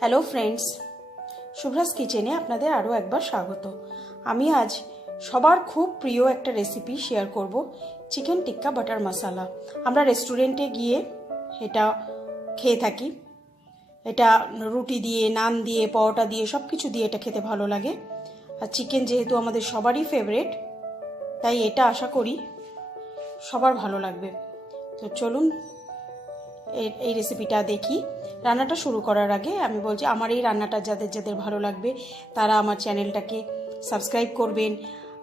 Hello friends, শুভ্রাস কিচেনে আপনাদের আরও একবার স্বাগত। আমি আজ সবার খুব প্রিয় একটা রেসিপি শেয়ার করব, চিকেন টিক্কা বাটার মশালা। আমরা রেস্টুরেন্টে গিয়ে এটা খেয়ে থাকি। এটা রুটি দিয়ে, নান দিয়ে, পরোটা দিয়ে, সব কিছু দিয়ে এটা খেতে ভালো লাগে। আর চিকেন যেহেতু আমাদের সবারই ফেভারিট, তাই এটা আশা করি সবার ভালো লাগবে। তো চলুন এই রেসিপিটা দেখি। রান্নাটা শুরু করার আগে আমি বলছি, আমার এই রান্নাটা যাদের যাদের ভালো লাগবে তারা আমার চ্যানেলটাকে সাবস্ক্রাইব করবেন।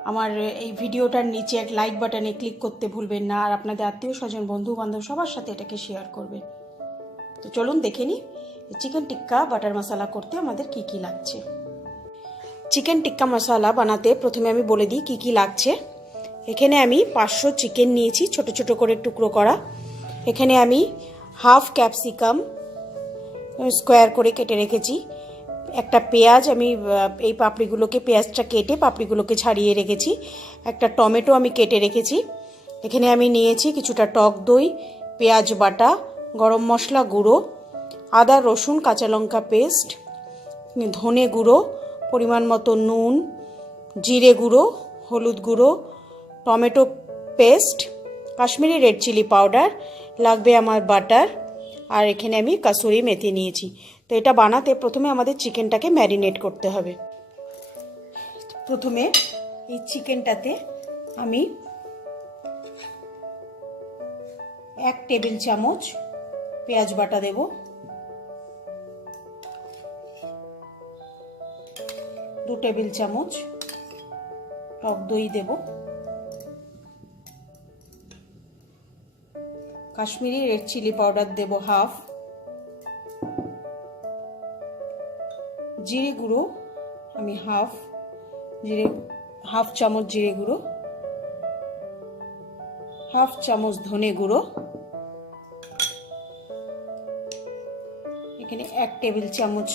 আমার এই ভিডিওটার নিচে এক লাইক বাটনে ক্লিক করতে ভুলবেন না। আর আপনাদের আত্মীয় স্বজন, বন্ধু বান্ধব সবার সাথে এটাকে শেয়ার করবেন। তো চলুন দেখে নিই চিকেন টিক্কা বাটার মশালা করতে আমাদের কি কি লাগছে। চিকেন টিক্কা মশালা বানাতে প্রথমে আমি বলে দিই কি কি লাগছে। এখানে আমি 500 চিকেন নিয়েছি, ছোট ছোট করে টুকরো করা। এখানে আমি হাফ ক্যাপসিকাম স্কোয়ার করে কেটে রেখেছি। একটা পেঁয়াজ, আমি এই পাপড়িগুলোকে, পেঁয়াজটা কেটে পাপড়িগুলোকে ছাড়িয়ে রেখেছি। একটা টমেটো আমি কেটে রেখেছি। এখানে আমি নিয়েছি কিছুটা টক দই, পেঁয়াজ বাটা, গরম মশলা গুঁড়ো, আদা রসুন কাঁচা লঙ্কা পেস্ট, ধনে গুঁড়ো, পরিমাণ মতো নুন, জিরে গুঁড়ো, হলুদ গুঁড়ো, tomato paste, Kashmiri red chilli powder, লাগবে আমার বাটার, আর এখানে আমি কসুরি মেথি নিয়েছি। তো এটা বানাতে প্রথমে আমাদের চিকেনটাকে ম্যারিনেট করতে হবে। প্রথমে এই চিকেনটাতে আমি 1 টেবিল চামচ পেঁয়াজ বাটা দেব, 2 টেবিল চামচ টক দই দেব, কাশ্মীরি রেড চিলি পাউডার দেব হাফ, জিরে গুঁড়ো আমি হাফ চামচ জিরে গুঁড়ো, হাফ চামচ ধনে গুঁড়ো, এখানে 1 টেবিল চামচ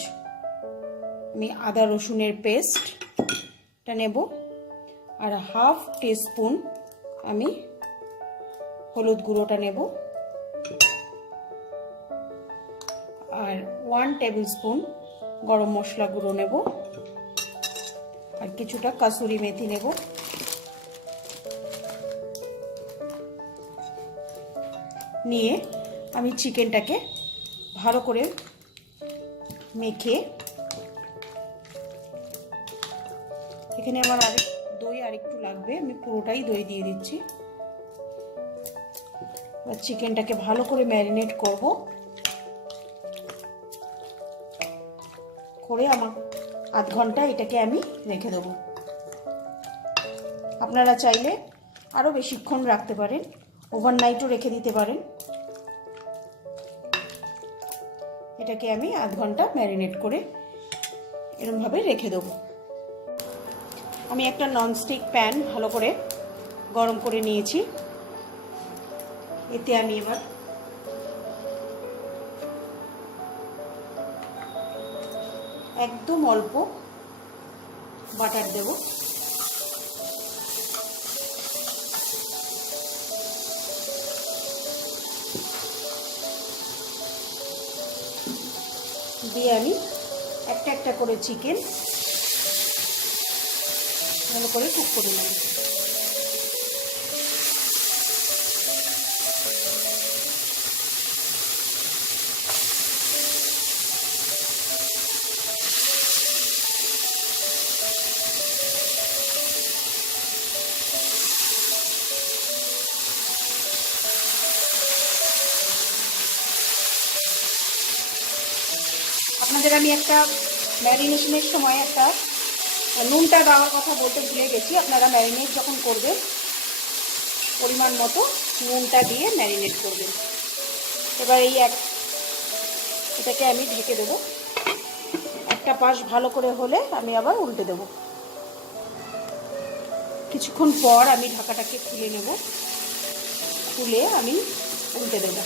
আমি আদা রসুনের পেস্টটা নেব, আর হাফ টিস্পুন আমি হলুদ গুঁড়োটা নেব, আর 1 টেবিল স্পুন গরম মশলা গুঁড়ো নেব, আর কিছুটা কসুরি মেথি নেব। নিয়ে আমি চিকেনটাকে ভালো করে মেখে, এখানে আমার দই আরেকটু লাগবে, আমি পুরোটাই দই দিয়ে দিচ্ছি। এবার চিকেনটাকে ভালো করে ম্যারিনেট করব, করে আমার আধ ঘন্টা এটাকে আমি রেখে দেবো। আপনারা চাইলে আরও বেশিক্ষণ রাখতে পারেন, ওভারনাইটও রেখে দিতে পারেন। এটাকে আমি আধ ঘন্টা ম্যারিনেট করে এরকমভাবে রেখে দেবো। আমি একটা ননস্টিক প্যান ভালো করে গরম করে নিয়েছি। এতে আমি এবার একদম অল্প বাটার দেব, দিয়ে আমি একটা একটা করে চিকেন ভালো করে কুক করে নেব। আপনাদের আমি একটা ম্যারিনেশনের সময় একটা নুনটা দেওয়ার কথা বলতে ভুলে গেছি। আপনারা ম্যারিনেট যখন করবেন পরিমাণ মতো নুনটা দিয়ে ম্যারিনেট করবেন। এবার এটাকে আমি ঢেকে দেব। একটা পাশ ভালো করে হলে আমি আবার উল্টে দেব। কিছুক্ষণ পর আমি ঢাকাটাকে খুলে নেব, খুলে আমি উল্টে দেব।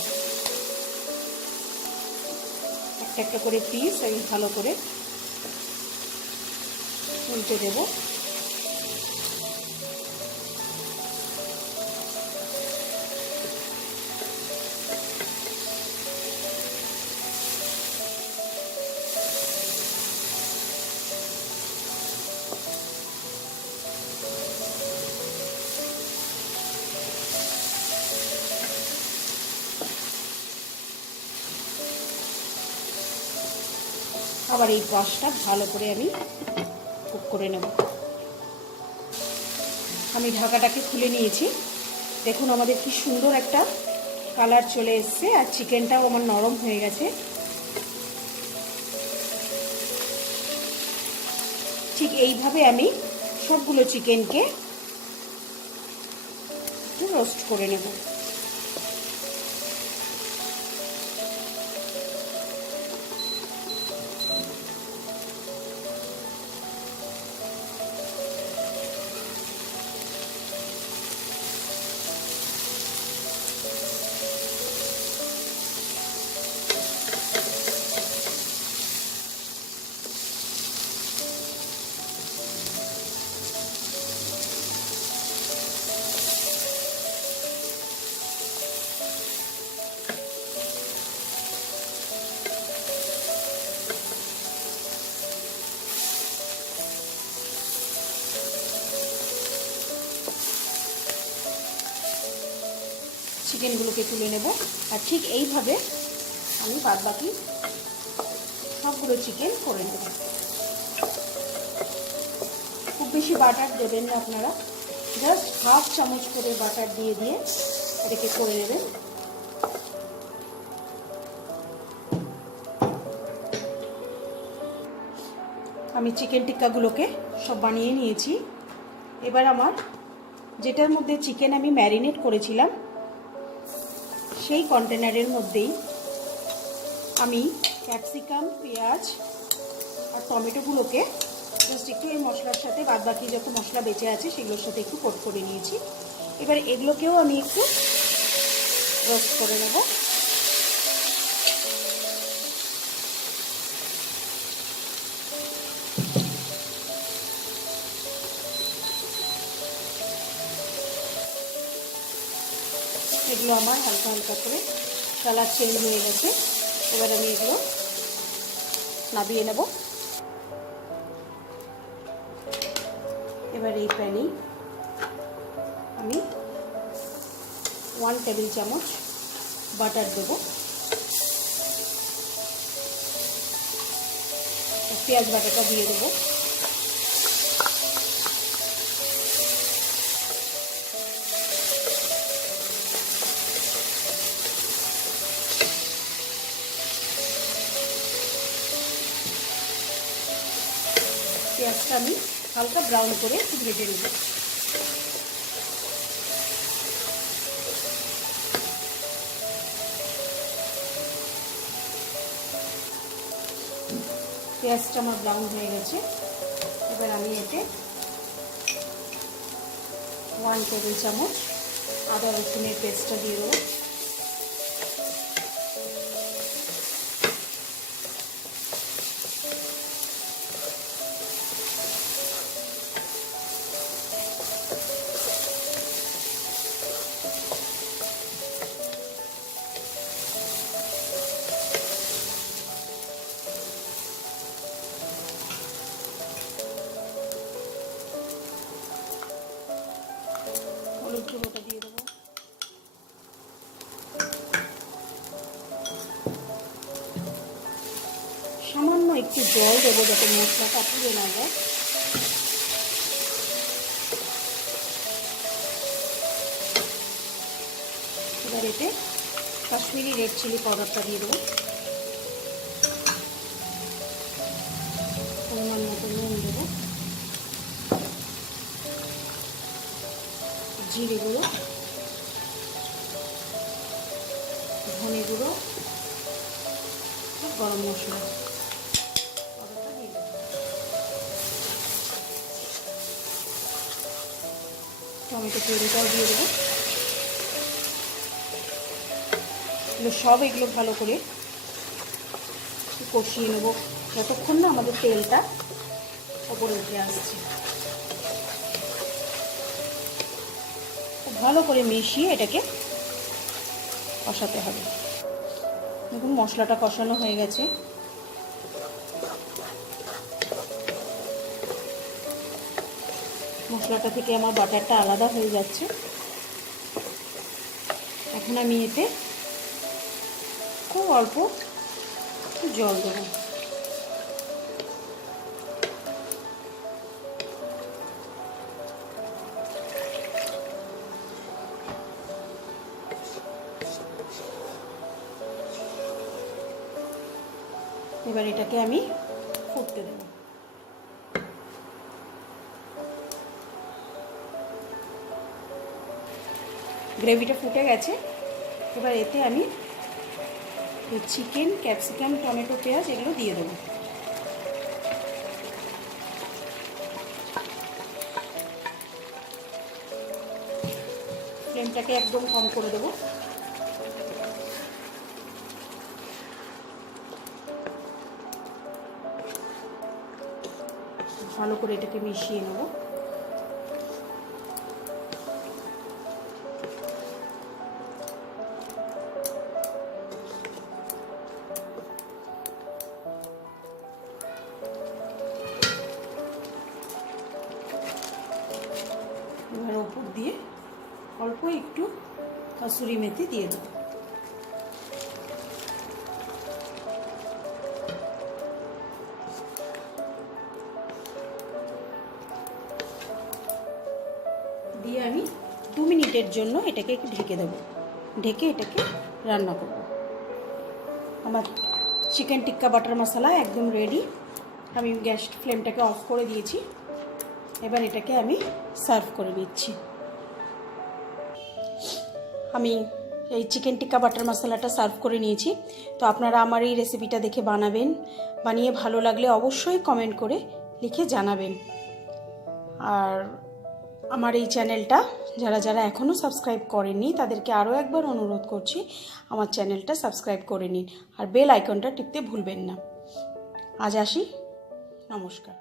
একটা একটা করে পিস আমি ভালো করে উল্টে দেব। আবার এই পাশটা ভালো করে আমি কুক করে নেব। আমি ঢাকাটাকে খুলে নিয়েছি। দেখুন আমাদের কি সুন্দর একটা কালার চলে এসছে, আর চিকেনটাও আমার নরম হয়ে গেছে। ঠিক এইভাবে আমি সবগুলো চিকেনকে একটু রোস্ট করে নেব। চিকেনগুলোকে তুলে নেব, আর ঠিক এইভাবে আমি বাদবাকি সবগুলো চিকেন করে নেব। খুব বেশি বাটার দেবেন না আপনারা, জাস্ট হাফ চামচ করে বাটার দিয়ে দিয়ে এটাকে করে নেবেন। আমি চিকেন টিক্কাগুলোকে সব বানিয়ে নিয়েছি। এবার আমার যেটার মধ্যে চিকেন আমি ম্যারিনেট করেছিলাম সেই কন্টেনারের মধ্যেই আমি ক্যাপসিকাম, পেঁয়াজ আর টমেটোগুলোকে জাস্ট একটু এই মশলার সাথে, বাদ বাকি যত মশলা বেঁচে আছে সেগুলোর সাথে একটু কোট করে নিয়েছি। এবার এগুলোকেও আমি একটু রোস্ট করে নেব। এগুলো আমার হালকা হালকা করে কালার চেঞ্জ হয়ে গেছে। এবার আমি এগুলো নাবিয়ে নেব। এবার এই প্যানেই আমি 1 টেবিল চামচ বাটার দেব। পেঁয়াজ বাটাটা দিয়ে দেবো। পেঁয়াজটা আমি হালকা ব্রাউন করে ভেজে নেব। পেঁয়াজটা আমার ব্রাউন হয়ে গেছে। এবার আমি এতে 1 টেবিল চামচ আদা রসুনের পেস্টটা দিয়ে দেবো। হলুদ গুঁড়োটা দিয়ে দেবো। সামান্য একটু জল দেবো যাতে মশলাটা পুড়ে না যায়। এবার এতে কাশ্মীরি রেড চিলি পাউডারটা দিয়ে দেবো। পরিমাণ মতো নুন দেবো। জিরে গুঁড়ো, ধনে গুঁড়ো, গরম মশলা পাউডারটা দিয়ে দেবো। টমেটো পিউরিটাও দিয়ে দেবো। এগুলো ভালো করে কষিয়ে নেব যতক্ষণ না আমাদের তেলটা ওপরে উঠে আসছে। খুব ভালো করে মিশিয়ে এটাকে কষাতে হবে। দেখুন মশলাটা কষানো হয়ে গেছে। মশলাটা থেকে আমার বাটারটা আলাদা হয়ে যাচ্ছে। এখন আমি এতে খুব অল্প জল দেবো। এবার এটাকে আমি ফুটতে দেব। গ্রেভিটা ফুটে গেছে। এবার এতে আমি চিকেন, ক্যাপসিকাম, টমেটো, পেঁয়াজ এগুলো দিয়ে দেবো। ফ্লেমটাকে একদম কম করে দেবো। ভালো করে এটাকে মিশিয়ে নেব। এবার ওপর দিয়ে অল্প একটু কসুরি মেথি দিয়ে দেব। দিয়ে আমি 2 মিনিটের জন্য এটাকে একটু ঢেকে দেবো। ঢেকে এটাকে রান্না করব। আমার চিকেন টিক্কা বাটার মশলা একদম রেডি। আমি গ্যাস ফ্লেমটাকে অফ করে দিয়েছি। এবার এটাকে আমি সার্ভ করে নিচ্ছি। আমি এই চিকেন টিক্কা বাটার মশলাটা সার্ভ করে নিয়েছি। তো আপনারা আমার এই রেসিপিটা দেখে বানাবেন। বানিয়ে ভালো লাগলে অবশ্যই কমেন্ট করে লিখে জানাবেন। আর আমার এই চ্যানেলটা যারা যারা এখনও সাবস্ক্রাইব করেননি তাদেরকে আরও একবার অনুরোধ করছি, আমার চ্যানেলটা সাবস্ক্রাইব করে নিন আর বেল আইকনটা টিপতে ভুলবেন না। আজ আসি, নমস্কার।